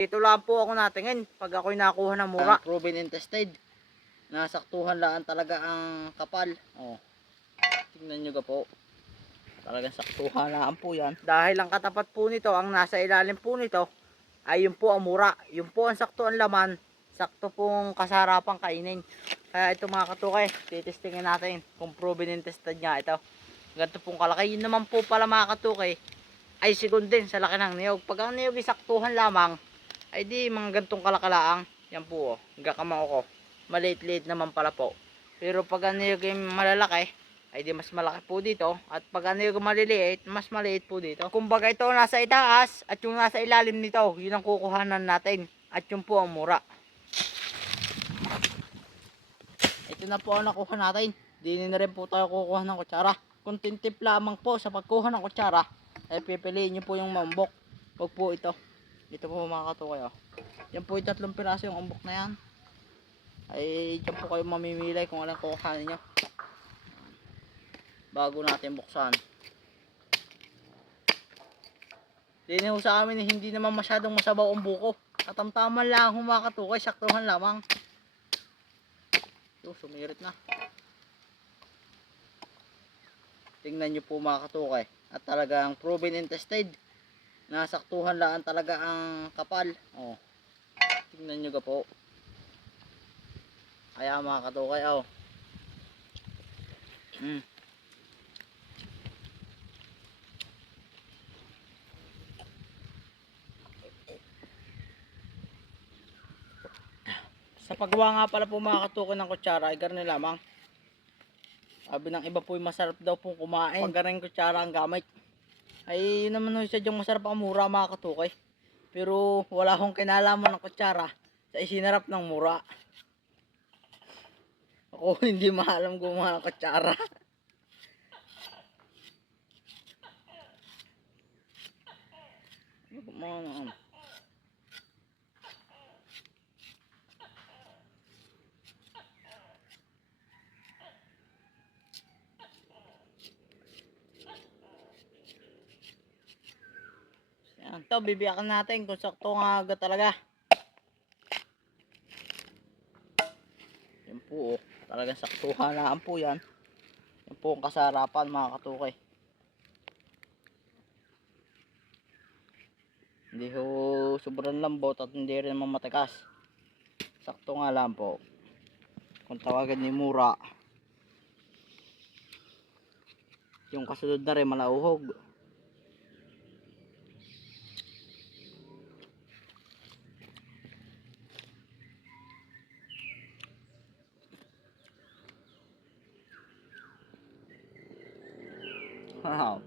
Dito lang po ako natingin pag ako'y nakuha ng mura. Proven and tested. Nasaktuhan lang talaga ang kapal. Oh. Tingnan nyo ka po. Talagang saktuhan lang po yan. Dahil ang katapat po nito, ang nasa ilalim po nito, ay yun po ang mura. Yun po ang sakto ang laman. Sakto pong kasarapang kainin. Kaya ito mga katukay, titestingin natin kung proven and tested nga ito. Ganito pong kalaki. Yun naman po pala mga katukay, ay sigon din sa laki ng niyog. Pag ang niyog isaktuhan lamang, ay di mga gantong kalakalaang. Yan po oh, gakamao ko. Maliit-liit naman pala po. Pero pag ang niyog ay malalaki, ay di mas malaki po dito. At pag ang niyog maliliit, mas maliit po dito. Kumbaga ito nasa itaas at yung nasa ilalim nito, yun ang kukuhanan natin. At yun po ang mura. Ito na po ang nakuha natin. Di na rin po tayo kukuha ng kutsara. Kung tintip lamang po sa pagkuha ng kutsara, ay pipiliin nyo po yung mambok. Huwag po ito. Ito po mga katukay oh. Yan po yung 3 piraso yung umbok na yan. Ay dyan po kayo mamimili kung alang kukuhanin nyo. Bago natin buksan. Diniho sa amin hindi naman masyadong masabaw ang buko. Katamtaman lang mga katukay, saktuhan lamang. Ito, sumirit na. Tingnan nyo po mga katukay. At talagang proven and tested. Nasaktuhan lang talaga ang kapal. Oh. Tingnan nyo ka po. Kaya mga katukay oh. Sa paggawa nga pala po mga katukay ng kutsara ay garni lamang. Sabi ng iba po masarap daw pong kumain pag garing kutsara ang gamit. Ay yun naman yung sadyang masarap ang mura mga katukay. Pero wala akong kinalaman ng kutsara sa isinarap ng mura. Ako hindi maalam gumawa ng kutsara. Yan, ito bibiyakan natin kung sakto nga agad talaga. Yan po oh, talagang saktuhan lang po yan. Yan po ang kasarapan mga katukay. Hindi ho sobrang lambot at hindi rin naman matigas. Sakto nga lang po. Kung tawagan ni mura, yung kasunod na rin malauhog. Wow.